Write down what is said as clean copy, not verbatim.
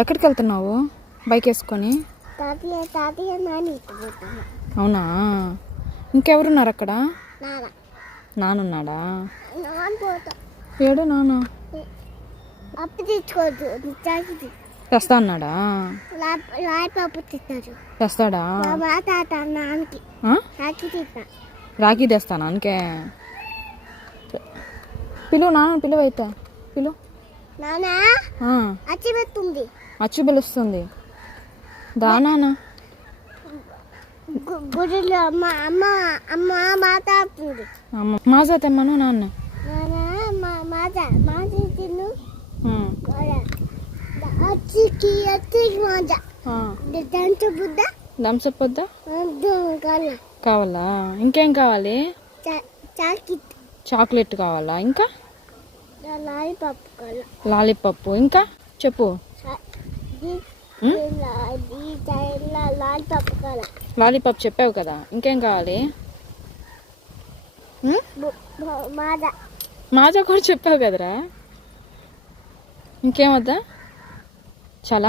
ఎక్కడికి వెళ్తున్నావు బైక్ వేసుకొని? అవునా, ఇంకెవరున్నారు అక్కడ? నానున్నాడా? ఏడు నాన్న తెస్తా అన్నాడా? తెస్తాడా? రాఖీ తెస్తా నాన్నకే. పిలువు నాన్న, పిలువు అయితే పిలువు. అచ్చి పిలుస్తుంది. దా నాన్న. మాజా తెమ్మను నాన్న. థమ్సప్ వద్దా? కావాలా? ఇంకేం కావాలి? చాక్లెట్ కావాలా? ఇంకా లాలీపాప్. ఇంకా చెప్పు. లాలీపాప్ చెప్పావు కదా, ఇంకేం కావాలి? మాజా కూడా చెప్పావు కదరా. ఇంకేం వద్దా?